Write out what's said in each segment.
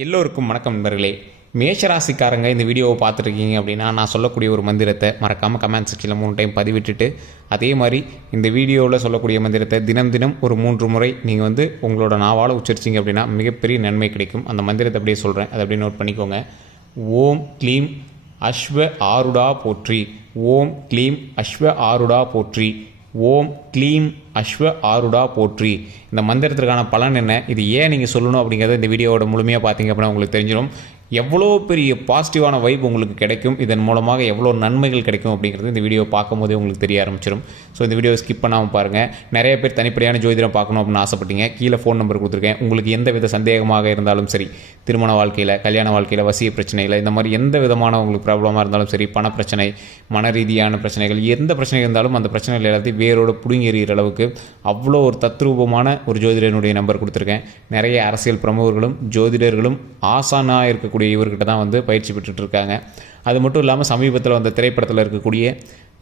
எல்லோருக்கும் வணக்கம் நண்பர்களே. மேஷராசிக்காரங்க இந்த வீடியோவை பார்த்துருக்கீங்க அப்படின்னா நான் சொல்லக்கூடிய ஒரு மந்திரத்தை மறக்காமல் கமெண்ட் செக்ஷனில் மூணு டைம் பதிவிட்டுட்டு அதே மாதிரி இந்த வீடியோவில் சொல்லக்கூடிய மந்திரத்தை தினம் தினம் ஒரு மூன்று முறை நீங்கள் வந்து உங்களோட நாவால் உச்சரிச்சிங்க அப்படின்னா மிகப்பெரிய நன்மை கிடைக்கும். அந்த மந்திரத்தை அப்படியே சொல்கிறேன் அதை அப்படியே நோட் பண்ணிக்கோங்க. ஓம் க்ளீம் அஸ்வ ஆருடா போற்றி. ஓம் க்ளீம் அஸ்வ ஆருடா போற்றி. ஓம் க்ளீம் அஸ்வ ஆருடா போற்றி. இந்த மந்திரத்திற்கான பலன் என்ன? இது ஏன் நீங்கள் சொல்லணும் அப்படிங்கிறத இந்த வீடியோவோட முழுமையாக பார்த்தீங்க அப்படின்னா உங்களுக்கு தெரிஞ்சிடும் எவ்வளோ பெரிய பாசிட்டிவான வைப் உங்களுக்கு கிடைக்கும் இதன் மூலமாக எவ்வளோ நன்மைகள் கிடைக்கும் அப்படிங்கிறது இந்த வீடியோ பார்க்கும்போதே உங்களுக்கு தெரிய ஆரம்பிச்சிடும் ஸோ இந்த வீடியோ ஸ்கிப் பண்ணாமல் பாருங்கள் நிறைய பேர் தனிப்படையான ஜோதிடம் பார்க்கணும் அப்படின்னு ஆசைப்பட்டீங்க. கீழே ஃபோன் நம்பர் கொடுத்துருக்கேன். உங்களுக்கு எந்த வித சந்தேகமாக இருந்தாலும் சரி திருமண வாழ்க்கையில் கல்யாண வாழ்க்கையில் வசிய பிரச்சனையில் இந்த மாதிரி எந்த விதமான உங்களுக்கு ப்ராப்ளமாக இருந்தாலும் சரி பண பிரச்சனை மன ரீதியான பிரச்சனைகள் எந்த பிரச்சனை இருந்தாலும் அந்த பிரச்சனைகள் எல்லாத்தையும் வேரோடு பிடுங்கி அளவுக்கு அவ்வளோ ஒரு தத்ரூபமான ஒரு ஜோதிடனுடைய நம்பர் கொடுத்துருக்கேன். நிறைய அரசியல் பிரமுகர்களும் ஜோதிடர்களும் ஆசானாக இருக்கக்கூடிய இவர்கிட்ட தான் வந்து பயிற்சி பெற்றுட்ருக்காங்க அது மட்டும் இல்லாமல் சமீபத்தில் வந்த திரைப்படத்தில் இருக்கக்கூடிய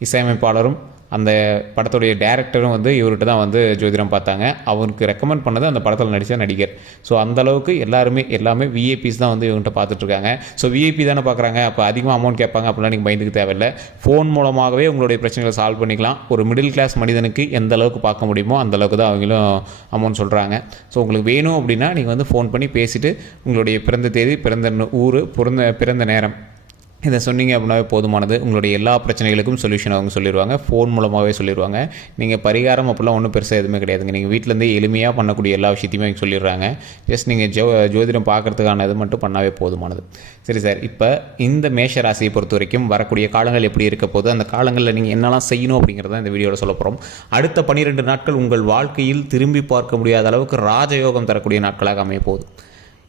இசையமைப்பாளரும் அந்த படத்துடைய டேரக்டரும் வந்து இவர்கிட்ட தான் வந்து ஜோதிடம் பார்த்தாங்க. அவருக்கு ரெக்கமெண்ட் பண்ணது அந்த படத்தில் நடித்த நடிகர். ஸோ அந்தளவுக்கு எல்லாருமே எல்லாமே விஐபிஸ் தான் வந்து இவங்ககிட்ட பார்த்துட்ருக்காங்க ஸோ விஐபி தானே பார்க்குறாங்க. அப்போ அதிகமாக அமௌண்ட் கேட்பாங்க. அப்படிலாம் நீங்கள் பயந்துக்கு தேவையில்லை. ஃபோன் மூலமாகவே உங்களுடைய பிரச்சனைகளை சால்வ் பண்ணிக்கலாம். ஒரு மிடில் கிளாஸ் மனிதனுக்கு எந்த அளவுக்கு பார்க்க முடியுமோ அந்த அளவுக்கு தான் அவங்களும் அமௌண்ட் சொல்கிறாங்க ஸோ உங்களுக்கு வேணும் அப்படின்னா நீங்கள் வந்து ஃபோன் பண்ணி பேசிவிட்டு உங்களுடைய பிறந்த தேதி பிறந்த ஊர் பிறந்த பிறந்த நேரம் இதை சொன்னீங்க அப்படின்னாவே போதுமானது. உங்களுடைய எல்லா பிரச்சனைகளுக்கும் சொல்யூஷன் அவங்க சொல்லிடுவாங்க ஃபோன் மூலமாகவே சொல்லிடுவாங்க நீங்கள் பரிகாரம் அப்படிலாம் ஒன்றும் பெருசாக எதுவுமே கிடையாதுங்க. நீங்கள் வீட்டிலேருந்தே எளிமையாக பண்ணக்கூடிய எல்லா விஷயத்தையுமே அவங்க சொல்லிடுறாங்க. ஜஸ்ட் நீங்கள் ஜோ ஜோதிடம் பார்க்குறதுக்கான இது மட்டும் பண்ணாவே போதுமானது. சரி சார் இப்போ இந்த மேஷ ராசியை பொறுத்த வரைக்கும் வரக்கூடிய காலங்கள் எப்படி இருக்க போது அந்த காலங்களில் நீங்கள் என்னெல்லாம் செய்யணும் அப்படிங்கிறத இந்த வீடியோவில் சொல்ல போகிறோம் அடுத்த பன்னிரெண்டு நாட்கள் உங்கள் வாழ்க்கையில் திரும்பி பார்க்க முடியாத அளவுக்கு ராஜயோகம் தரக்கூடிய நாட்களாக அமைய போகுது.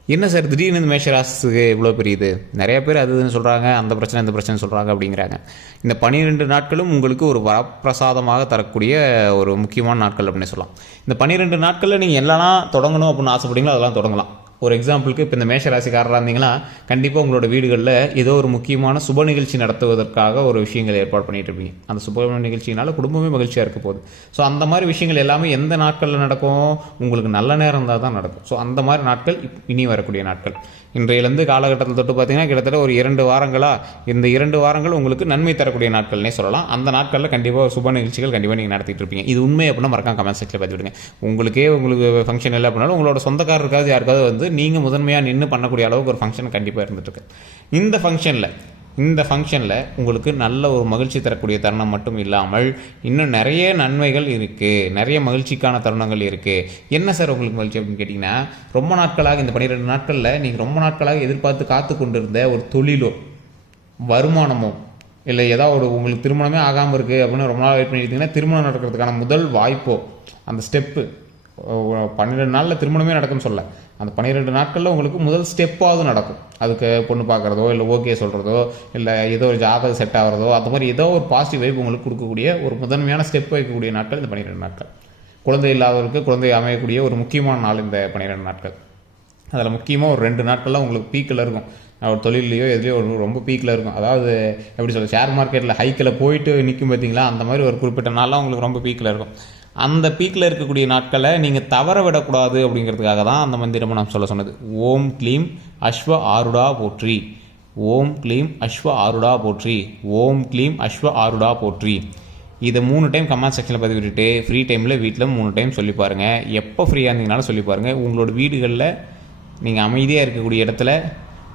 என்ன சார்? திடீர்னு இந்த மேஷராசுக்கு இவ்வளோ பெரிய இது நிறைய பேர் அது இதுன்னு சொல்கிறாங்க அந்த பிரச்சனை இந்த பிரச்சனை சொல்கிறாங்க அப்படிங்கிறாங்க. இந்த பனிரெண்டு நாட்களும் உங்களுக்கு ஒரு வரப்பிரசாதமாக தரக்கூடிய ஒரு முக்கியமான நாட்கள் அப்படின்னு சொல்லலாம். இந்த பன்னிரெண்டு நாட்களில் நீங்கள் என்னெல்லாம் தொடங்கணும் அப்படின்னு ஆசைப்படுங்களோ அதெல்லாம் தொடங்கலாம். ஒரு எக்ஸாம்பிளுக்கு இப்போ இந்த மேஷராசிக்காரராக இருந்தீங்கன்னா கண்டிப்பாக உங்களோட வீடுகளில் ஏதோ ஒரு முக்கியமான சுப நிகழ்ச்சி நடத்துவதற்காக ஒரு விஷயங்கள் ஏற்பாடு பண்ணிட்டு இருப்பீங்க. அந்த சுப நிகழ்ச்சினால குடும்பமே மகிழ்ச்சியாக இருக்க போகுது. ஸோ அந்த மாதிரி விஷயங்கள் எல்லாமே எந்த நாட்களில் நடக்கும்? உங்களுக்கு நல்ல நேரம் இருந்தால் தான் நடக்கும். ஸோ அந்த மாதிரி நாட்கள் இப்- இனி வரக்கூடிய நாட்கள். இன்றையிலேருந்து காலகட்டத்தில் தொட்டு பார்த்தீங்கன்னா கிட்டத்தட்ட ஒரு இரண்டு வாரங்களாக இந்த இரண்டு வாரங்கள் உங்களுக்கு நன்மை தரக்கூடிய நாட்கள்னே சொல்லலாம். அந்த நாட்களில் கண்டிப்பாக சுப நிகழ்ச்சிகள் கண்டிப்பாக நீங்கள் நடத்திட்டு இருப்பீங்க. இது உண்மை அப்படின்னா மறக்காம கமெண்ட் செக்ஷனில் பதிவிடுங்க உங்களுக்கே உங்களுக்கு ஃபங்க்ஷன் இல்லை அப்படின்னாலும் உங்களோட சொந்தக்காரருக்காவது யாருக்காவது வந்து நீங்கள் முதன்மையாக நின்று பண்ணக்கூடிய அளவுக்கு ஒரு ஃபங்க்ஷன் கண்டிப்பாக இருந்துட்டு இருக்கு. இந்த ஃபங்க்ஷனில் இந்த ஃபங்க்ஷனில் உங்களுக்கு நல்ல ஒரு மகிழ்ச்சி தரக்கூடிய தருணம் மட்டும் இல்லாமல் இன்னும் நிறைய நன்மைகள் இருக்குது நிறைய மகிழ்ச்சிக்கான தருணங்கள் இருக்குது என்ன சார் உங்களுக்கு மகிழ்ச்சி அப்படின்னு கேட்டிங்கன்னா ரொம்ப நாட்களாக இந்த பன்னிரெண்டு நாட்களில் நீங்கள் ரொம்ப நாட்களாக எதிர்பார்த்து காத்து கொண்டிருந்த ஒரு தொழிலோ வருமானமோ இல்லை ஏதாவது ஒரு உங்களுக்கு திருமணமே ஆகாமல் இருக்குது அப்படின்னு ரொம்ப நாள் வெயிட் பண்ணியிருந்தீங்கன்னா திருமணம் நடக்கிறதுக்கான முதல் வாய்ப்போ அந்த ஸ்டெப்பு பன்னிரெண்டு நாளில் திருமணமே நடக்கும்னு சொல்ல. அந்த பன்னிரெண்டு நாட்களில் உங்களுக்கு முதல் ஸ்டெப்பாவது நடக்கும். அதுக்கு பொண்ணு பார்க்குறதோ இல்லை ஓகே சொல்கிறதோ இல்லை ஏதோ ஒரு ஜாதகம் செட் ஆகிறதோ அந்த மாதிரி ஏதோ ஒரு பாசிட்டிவ் வைப் உங்களுக்கு கொடுக்கக்கூடிய ஒரு முதன்மையான ஸ்டெப் வைக்கக்கூடிய நாட்கள் இந்த பன்னிரெண்டு நாட்கள். குழந்தை இல்லாதவருக்கு குழந்தை அமையக்கூடிய ஒரு முக்கியமான நாள் இந்த பன்னிரெண்டு நாட்கள். அதில் முக்கியமாக ஒரு ரெண்டு நாட்கள்லாம் உங்களுக்கு பீக்கில் இருக்கும். ஒரு தொழிலையோ எதுலேயோ ஒரு ரொம்ப பீக்கில் இருக்கும். அதாவது எப்படி சொல்ல ஷேர் மார்க்கெட்டில் ஹைக்கில் போயிட்டு நிற்கும் பார்த்தீங்களா அந்த மாதிரி ஒரு குறிப்பிட்ட நாளெலாம் உங்களுக்கு ரொம்ப பீக்கில் இருக்கும். அந்த பீக்கில் இருக்கக்கூடிய நாட்களை நீங்கள் தவற விடக்கூடாது அப்படிங்கிறதுக்காக தான் அந்த மந்திரமும் நான் சொல்ல சொன்னது. ஓம் க்ளீம் அஸ்வ ஆருடா போற்றி. ஓம் க்ளீம் அஸ்வ ஆருடா போற்றி. ஓம் க்ளீம் அஸ்வ ஆருடா போற்றி. இதை மூணு டைம் கமெண்ட் செக்ஷனில் பதிவிட்டுட்டு ஃப்ரீ டைமில் வீட்டில் மூணு டைம் சொல்லி பாருங்கள் எப்போ ஃப்ரீயாக இருந்தீங்கனாலும் சொல்லி பாருங்கள் உங்களோட வீடுகளில் நீங்கள் அமைதியாக இருக்கக்கூடிய இடத்துல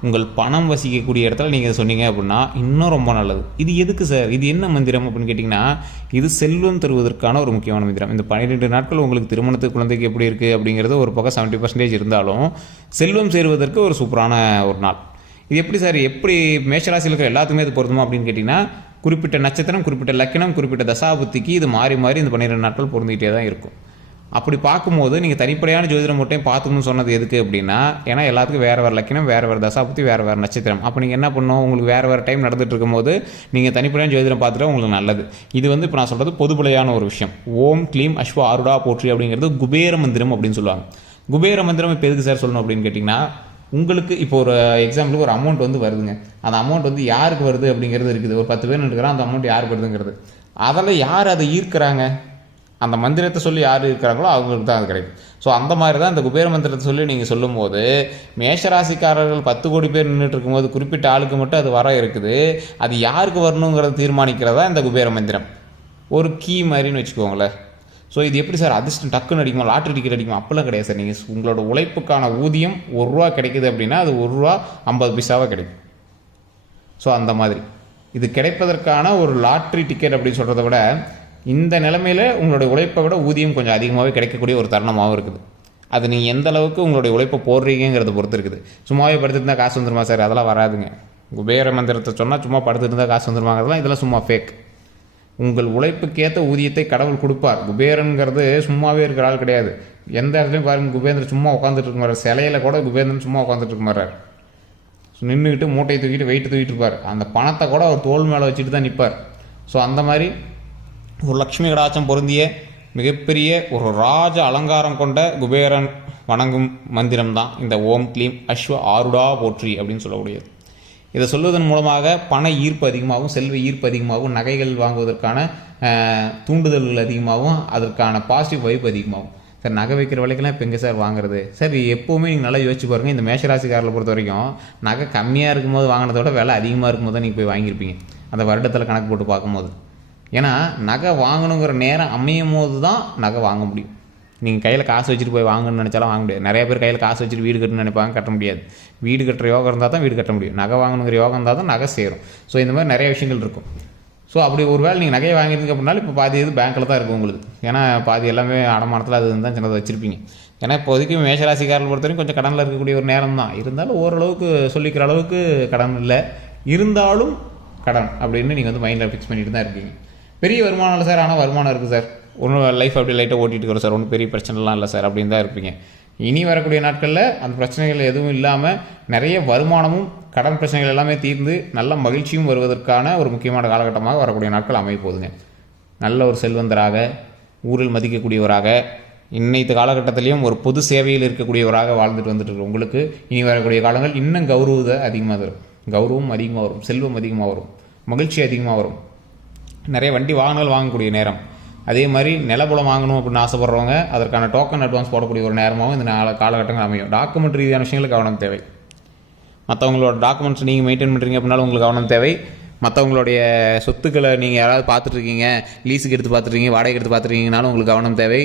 உங்கள் பணம் வசிக்கக்கூடிய இடத்துல நீங்கள் சொன்னீங்க அப்படின்னா இன்னும் ரொம்ப நல்லது. இது எதுக்கு சார் இது என்ன மந்திரம் அப்படின்னு கேட்டிங்கன்னா இது செல்வம் தருவதற்கான ஒரு முக்கியமான மந்திரம். இந்த பன்னிரெண்டு நாட்கள் உங்களுக்கு திருமணத்துக்கு குழந்தைக்கு எப்படி இருக்குது அப்படிங்கிறது ஒரு பக்கம் செவன்ட்டி பர்சன்டேஜ் இருந்தாலும் செல்வம் சேருவதற்கு ஒரு சூப்பரான ஒரு நாள். இது எப்படி சார் எப்படி மேஷராசியில் இருக்கிற எல்லாத்துக்குமே இது பொருந்துமா அப்படின்னு கேட்டிங்கன்னா குறிப்பிட்ட நட்சத்திரம் குறிப்பிட்ட லக்கணம் குறிப்பிட்ட தசாபுத்திக்கு இது மாறி மாறி இந்த பன்னிரெண்டு நாட்கள் பொருந்திக்கிட்டே தான் இருக்கும். அப்படி பார்க்கும்போது நீங்கள் தனிப்படையான ஜோதிடம் மட்டும் பார்த்துக்கணும்னு சொன்னது எதுக்கு அப்படின்னா ஏன்னா எல்லாத்துக்கும் வேறு வேறு லக்கினம் வேறு வேறு தசாபத்தி வேறு வேறு நட்சத்திரம். அப்போ நீங்கள் என்ன பண்ணணும்? உங்களுக்கு வேறு வேறு டைம் நடந்துட்டு இருக்கும்போது நீங்கள் தனிப்படையான ஜோதிடம் பார்த்துட்டா உங்களுக்கு நல்லது. இது வந்து இப்போ நான் சொல்கிறது பொதுப்படையான ஒரு விஷயம். ஓம் க்ளீம் அஸ்வ ஆருடா போற்றி அப்படிங்கிறது குபேர மந்திரம் அப்படின்னு சொல்லுவாங்க. குபேர மந்திரம் இப்போ எதுக்கு சார் சொல்லணும் அப்படின்னு கேட்டிங்கன்னா உங்களுக்கு இப்போ ஒரு எக்ஸாம்பிளுக்கு ஒரு அமௌண்ட் வந்து வருதுங்க. அந்த அமௌண்ட் வந்து யாருக்கு வருது அப்படிங்கிறது இருக்குது. ஒரு பத்து பேர் இருக்கிறான் அந்த அமௌண்ட் யாருக்கு வருதுங்கிறது. அதில் யார் அதை ஈர்க்கிறாங்க? அந்த மந்திரத்தை சொல்லி யார் இருக்கிறாங்களோ அவங்களுக்கு தான் அது கிடைக்கும். ஸோ அந்த மாதிரி தான் இந்த குபேர மந்திரத்தை சொல்லி நீங்கள் சொல்லும்போது மேஷராசிக்காரர்கள் பத்து கோடி பேர் நின்றுட்டு இருக்கும்போது குறிப்பிட்ட ஆளுக்கு மட்டும் அது வர இருக்குது. அது யாருக்கு வரணுங்கிறத தீர்மானிக்கிறதா இந்த குபேர மந்திரம். ஒரு கீ மாதிரின்னு வச்சுக்கோங்களேன். ஸோ இது எப்படி சார்? அதிர்ஷ்டம் டக்குன்னு அடிக்குமா? Lottery ticket அடிக்குமா? அப்பெல்லாம் கிடையாது சார். நீங்கள் உங்களோட உழைப்புக்கான ஊதியம் ஒரு ரூபா கிடைக்குது அப்படின்னா அது ஒரு ரூபா ஐம்பது பைசாவாக கிடைக்கும். ஸோ அந்த மாதிரி. இது கிடைப்பதற்கான ஒரு லாட்ரி டிக்கெட் அப்படின்னு சொல்கிறத விட இந்த நிலைமையில் உங்களுடைய உழைப்பை விட ஊதியம் கொஞ்சம் அதிகமாகவே கிடைக்கக்கூடிய ஒரு தருணமாகவும் இருக்குது. அது நீங்கள் எந்த அளவுக்கு உங்களுடைய உழைப்பை போடுறீங்கிறத பொறுத்து இருக்குது. சும்மாவே படுத்துட்டு இருந்தால் காசு வந்துருமா சார்? அதெல்லாம் வராதுங்க. குபேர மந்திரத்தை சொன்னால் சும்மா படுத்துட்டு இருந்தால் காசு வந்துருமாங்கிறதுலாம் இதெல்லாம் சும்மா ஃபேக் உங்கள் உழைப்புக்கேற்ற ஊதியத்தை கடவுள் கொடுப்பார். குபேரனுங்கிறது சும்மாவே இருக்கிற ஆள் கிடையாது. எந்த இடத்துலையும் பாருங்க குபேந்திரன் சும்மா உட்காந்துட்டு இருக்க மாட்டார் சிலையில கூட குபேந்திரன் சும்மா உட்காந்துட்டு இருக்க மாட்டார் நின்றுக்கிட்டு மூட்டையை தூக்கிட்டு வெயிட்டு தூக்கிட்டு இருப்பார். அந்த பணத்தை கூட அவர் தோல் மேலே வச்சுட்டு தான் நிற்பார் ஸோ அந்த மாதிரி ஒரு லக்ஷ்மி கடாச்சம் பொருந்திய மிகப்பெரிய ஒரு ராஜ அலங்காரம் கொண்ட குபேரன் வணங்கும் மந்திரம் தான் இந்த ஓம் க்ளீம் அஸ்வ ஆருடா போற்றி அப்படின்னு சொல்லக்கூடியது. இதை சொல்வதன் மூலமாக பண ஈர்ப்பு அதிகமாகவும் செல்வ ஈர்ப்பு அதிகமாகவும் நகைகள் வாங்குவதற்கான தூண்டுதல்கள் அதிகமாகவும் அதற்கான பாசிட்டிவ் வைப் அதிகமாகும். சார் நகை வைக்கிற விலைக்கெல்லாம் இப்போ எங்கே சார் வாங்குறது? சார் எப்போவுமே நீங்கள் நல்லா யோசிச்சு பாருங்கள் இந்த மேஷராசிக்காரில் பொறுத்த வரைக்கும் நகை கம்மியாக இருக்கும்போது வாங்கினதோட விட விலை அதிகமாக இருக்கும்போது தான் நீங்கள் போய் வாங்கியிருப்பீங்க. அந்த வருடத்தில் கணக்கு போட்டு பார்க்கும்போது. ஏன்னா நகை வாங்கணுங்கிற நேரம் அமையும் போது தான் நகை வாங்க முடியும். நீங்கள் கையில் காசு வச்சுட்டு போய் வாங்கணும்னு நினச்சாலும் வாங்க முடியாது. நிறைய பேர் கையில் காசு வச்சுட்டு வீடு கட்டணும்னு நினைப்பாங்க கட்ட முடியாது. வீடு கட்டுற யோகம் இருந்தால் தான் வீடு கட்ட முடியும். நகை வாங்கணுங்கிற யோகம் இருந்தால் தான் நகை சேரும். ஸோ இந்த மாதிரி நிறைய விஷயங்கள் இருக்கும். ஸோ அப்படி ஒரு வேளை நீங்கள் நகையை வாங்கியிருந்தீங்க அப்படின்னாலும் இப்போ பாதி இது பேங்க்கில் தான் இருக்கும் உங்களுக்கு. ஏன்னா பாதி எல்லாமே அடமானத்தில் அது தான் சின்னதாக வச்சுருப்பீங்க. ஏன்னா இப்போதைக்கு மேஷராசிக்காரர்கள் பொறுத்த வரைக்கும் கொஞ்சம் கடனில் இருக்கக்கூடிய ஒரு நேரம் தான். இருந்தாலும் ஓரளவுக்கு சொல்லிக்கிற அளவுக்கு கடன் இல்லை. இருந்தாலும் கடன் அப்படின்னு நீங்கள் வந்து மைண்டில் ஃபிக்ஸ் பண்ணிட்டு தான் இருக்கீங்க. பெரிய வருமானம் இல்லை சார் ஆனால் வருமானம் இருக்குது சார். ஒன்றும் லைஃப் அப்படி லைட்டாக ஓட்டிட்டு இருக்கிறோம் சார். ஒன்றும் பெரிய பிரச்சனைலாம் இல்லை சார். அப்படின்னு தான் இருப்பீங்க. இனி வரக்கூடிய நாட்களில் அந்த பிரச்சனைகள் எதுவும் இல்லாமல் நிறைய வருமானமும் கடன் பிரச்சனைகள் எல்லாமே தீர்ந்து நல்ல மகிழ்ச்சியும் வருவதற்கான ஒரு முக்கியமான காலகட்டமாக வரக்கூடிய நாட்கள் அமைப்போதுங்க நல்ல ஒரு செல்வந்தராக ஊரில் மதிக்கக்கூடியவராக இன்னைத்து காலகட்டத்திலையும் ஒரு பொது சேவையில் இருக்கக்கூடியவராக வாழ்ந்துட்டு வந்துட்டு உங்களுக்கு இனி வரக்கூடிய காலங்கள் இன்னும் கௌரவத்தை அதிகமாக வரும் கௌரவம் அதிகமாக வரும். செல்வம் அதிகமாக வரும். மகிழ்ச்சி அதிகமாக வரும். நிறைய வண்டி வாகனங்கள் வாங்கக்கூடிய நேரம். அதே மாதிரி நிலப்புலம் வாங்கணும் அப்படின்னு ஆசைப்படுறவங்க அதற்கான டோக்கன் அட்வான்ஸ் போடக்கூடிய ஒரு நேரமாகவும் இந்த நாள காலகட்டங்கள் அமையும். டாக்குமெண்ட் ரீதியான விஷயங்கள் கவனம் தேவை. மற்றவங்களோட டாக்குமெண்ட்ஸ் நீங்கள் மெயின்டைன் பண்ணுறீங்க அப்படின்னாலும் உங்களுக்கு கவனம் தேவை. மற்றவங்களுடைய சொத்துக்களை நீங்கள் யாராவது பார்த்துட்ருக்கீங்க லீஸுக்கு எடுத்து பார்த்துருக்கீங்க வாடகைக்கு எடுத்து பார்த்துருக்கீங்கனாலும் உங்களுக்கு கவனம் தேவை.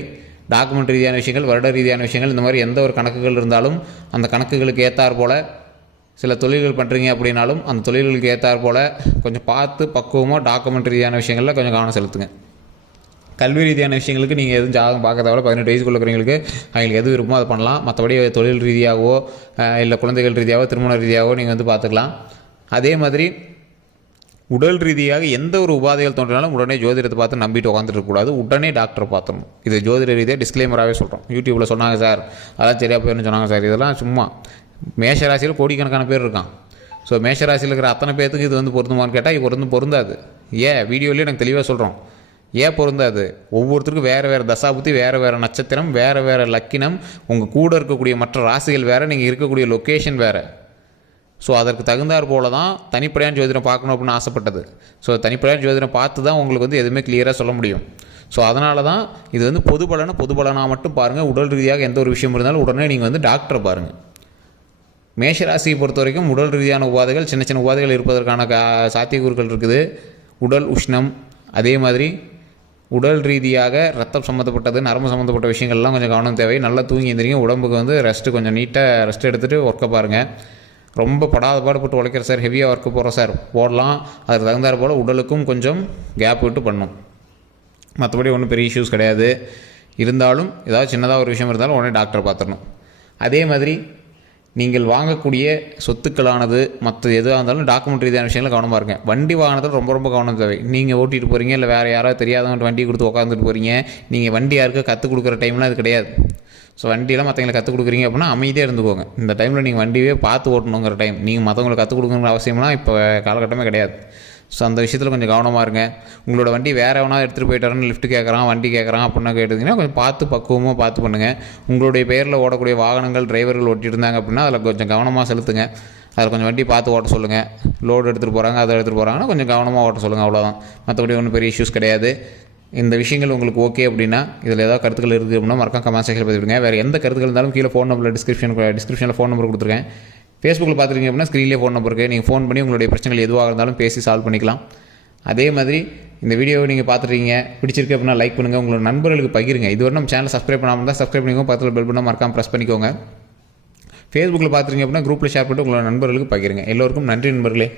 டாக்குமெண்ட் ரீதியான விஷயங்கள் வருட ரீதியான விஷயங்கள் இந்த மாதிரி எந்த ஒரு கணக்குகள் இருந்தாலும் அந்த கணக்குகளுக்கு ஏற்றாற் போல் சில தொழில்கள் பண்ணுறீங்க அப்படின்னாலும் அந்த தொழில்களுக்கு ஏற்றாற் போல் கொஞ்சம் பார்த்து பக்குவமாக டாக்குமெண்ட் ரீதியான விஷயங்களில் கொஞ்சம் கவனம் செலுத்துங்க. கல்வி ரீதியான விஷயங்களுக்கு நீங்கள் எதுவும் ஜாதகம் பார்க்க தேவையில்ல பதினெட்டு வயசுக்குள்ள இருக்கிறவங்களுக்கு அவங்களுக்கு எது விருப்பமோ அதை பண்ணலாம். மற்றபடி தொழில் ரீதியாகவோ இல்லை குழந்தைகள் ரீதியாகவோ திருமண ரீதியாகவோ நீங்கள் வந்து பார்த்துக்கலாம். அதே மாதிரி உடல் ரீதியாக எந்த ஒரு உபாதைகள் தோன்றினாலும் உடனே ஜோதிடத்தை பார்த்து நம்பிட்டு உட்காந்துருக்கக்கூடாது உடனே டாக்டரை பார்த்துடணும். இது ஜோதிட ரீதியாக டிஸ்க்ளைமராகவே சொல்கிறோம் யூடியூப்பில் சொன்னாங்க சார். அதெல்லாம் சரியாக போயிருந்து சொன்னாங்க சார். இதெல்லாம் சும்மா மேஷராசியில் கோடிக்கணக்கான பேர் இருக்கான். ஸோ மேஷராசியில் இருக்கிற அத்தனை பேர்த்துக்கு இது வந்து பொருந்துமான்னு கேட்டால் இது பொருந்து பொருந்தாது. ஏன்? வீடியோலேயே எனக்கு தெளிவாக சொல்கிறோம் ஏன் பொருந்தாது? ஒவ்வொருத்தருக்கும் வேறு வேறு தசாபுத்தி வேறு வேறு நட்சத்திரம் வேறு வேறு லக்கினம். உங்கள் கூட இருக்கக்கூடிய மற்ற ராசிகள் வேறு நீங்கள் இருக்கக்கூடிய லொக்கேஷன் வேறு. ஸோ அதற்கு தகுந்தாற் போல தான் தனிப்படையான ஜோதிடம் பார்க்கணும் அப்படின்னு ஆசைப்பட்டது. ஸோ தனிப்படையான ஜோதிடம் பார்த்து தான் உங்களுக்கு வந்து எதுவுமே கிளியராக சொல்ல முடியும். ஸோ அதனால தான் இது வந்து பொது பலனை பொது பலனாக மட்டும் பாருங்கள் உடல் ரீதியாக எந்த ஒரு விஷயம் இருந்தாலும் உடனே நீங்கள் வந்து டாக்டரை பாருங்கள் மேஷராசியை பொறுத்த வரைக்கும் உடல் ரீதியான உபாதைகள் சின்ன சின்ன உபாதைகள் இருப்பதற்கான கா சாத்தியக்கூறுகள் இருக்குது. உடல் உஷ்ணம் அதே மாதிரி உடல் ரீதியாக ரத்தம் சம்மந்தப்பட்டது நரம்பு சம்மந்தப்பட்ட விஷயங்கள்லாம் கொஞ்சம் கவனம் தேவை. நல்லா தூங்கி எந்திரிங்க. உடம்புக்கு வந்து ரெஸ்ட்டு கொஞ்சம் நீட்டாக ரெஸ்ட் எடுத்துகிட்டு ஒர்க்கை பாருங்கள் ரொம்ப படாத பாடுபட்டு உழைக்கிற சார் ஹெவியாக ஒர்க்கு போகிறோம் சார் போடலாம். அதுக்கு தகுந்தாற் போல் உடலுக்கும் கொஞ்சம் கேப் விட்டு பண்ணும். மற்றபடி ஒன்றும் பெரிய இஷ்யூஸ் கிடையாது. இருந்தாலும் ஏதாவது சின்னதாக ஒரு விஷயம் இருந்தாலும் உடனே டாக்டரை பார்த்துடணும். அதே மாதிரி நீங்கள் வாங்கக்கூடிய சொத்துக்களானது மற்ற எதுவாக இருந்தாலும் டாக்குமெண்ட் ரீதியான விஷயங்கள் கவனமாக இருங்க. வண்டி வாகனத்தில் ரொம்ப ரொம்ப கவனம் தேவை. நீங்கள் ஓட்டிகிட்டு போகிறீங்க இல்லை வேறு யாராவது தெரியாதவங்க வண்டி கொடுத்து உட்காந்துட்டு போகிறீங்க நீங்கள் வண்டி யாருக்கும் கற்றுக் கொடுக்குற டைம்லாம் அது கிடையாது. ஸோ வண்டியெல்லாம் மற்றவங்களை கற்றுக் கொடுக்குறீங்க அப்படின்னா அமைதியாக இருந்துக்கோங்க. இந்த டைமில் நீங்கள் வண்டியே பார்த்து ஓட்டணுங்கிற டைம் நீங்கள் மற்றவங்களுக்கு கற்றுக் கொடுக்கணுங்கிற அவசியம்லாம் இப்போ காலகட்டமே கிடையாது. ஸோ அந்த விஷயத்தில் கொஞ்சம் கவனமாக இருங்க. உங்களோட வண்டி வேறு எவனா எடுத்துகிட்டு போயிட்டாருன்னு லிஃப்ட் கேட்குறான் வண்டி கேட்குறான் அப்படின்னா கேட்டிங்கன்னா கொஞ்சம் பார்த்து பக்குவமாக பார்த்து பண்ணுங்கள் உங்களுடைய பெயரில் ஓடக்கூடிய வாகனங்கள் டிரைவர்கள் ஓட்டிட்டு இருந்தாங்க அப்படின்னா அதில் கொஞ்சம் கவனமாக செலுத்துங்க. அதில் கொஞ்சம் வண்டி பார்த்து ஓட்ட சொல்லுங்கள் லோடு எடுத்துகிட்டு போகிறாங்க அதை எடுத்துகிட்டு போகிறாங்கன்னா கொஞ்சம் கவனமாக ஓட்ட சொல்லுங்கள் அவ்வளோதான் மற்றபடி ஒன்றும் பெரிய இஷ்யூஸ் கிடையாது. இந்த விஷயங்கள் உங்களுக்கு ஓகே அப்படின்னா இதில் ஏதாவது கருத்துக்கள் இருக்குது அப்படின்னா மறக்காம கமெண்ட் செக்ஷனில் பதிவிடுங்க. வேறு எந்த கருத்துக்கள் இருந்தாலும் கீழே ஃபோன் நம்பரில் டிஸ்கிரிப்ஷன் டிஸ்கிரிப்ஷனில் ஃபோன் நம்பர் கொடுத்துருக்கேன். ஃபேஸ்புக்கில் பார்த்துருக்கீங்க அப்படின்னா ஸ்க்ரீன்லேயே ஃபோன் நம்பர் இருக்குது நீங்கள் ஃபோன் பண்ணி உங்களுடைய பிரச்சனைகள் எதுவாக இருந்தாலும் பேசி சால்வ் பண்ணிக்கலாம். அதே மாதிரி இந்த வீடியோவை நீங்கள் பார்த்துருக்கீங்க பிடிச்சிருக்கு அப்படின்னா லைக் பண்ணுங்கள் உங்களோட நண்பர்களுக்கு பகிருங்க. இதுவரை நம்ம சேனல் சப்ஸ்கிரைப் பண்ணாமல் தான் சப்ஸ்கிரைப் பண்ணிக்கோங்க. பக்கத்தில் பெல் பண்ணால் மறக்காமல் ப்ரெஸ் பண்ணிக்கோங்க. ஃபேஸ்புக்கில் பார்த்துருங்க அப்படின்னா குரூப்பில் ஷேர் பண்ணிட்டு உங்களோட நண்பர்களுக்கு பகிருங்க. எல்லோருக்கும் நன்றி நண்பர்களே.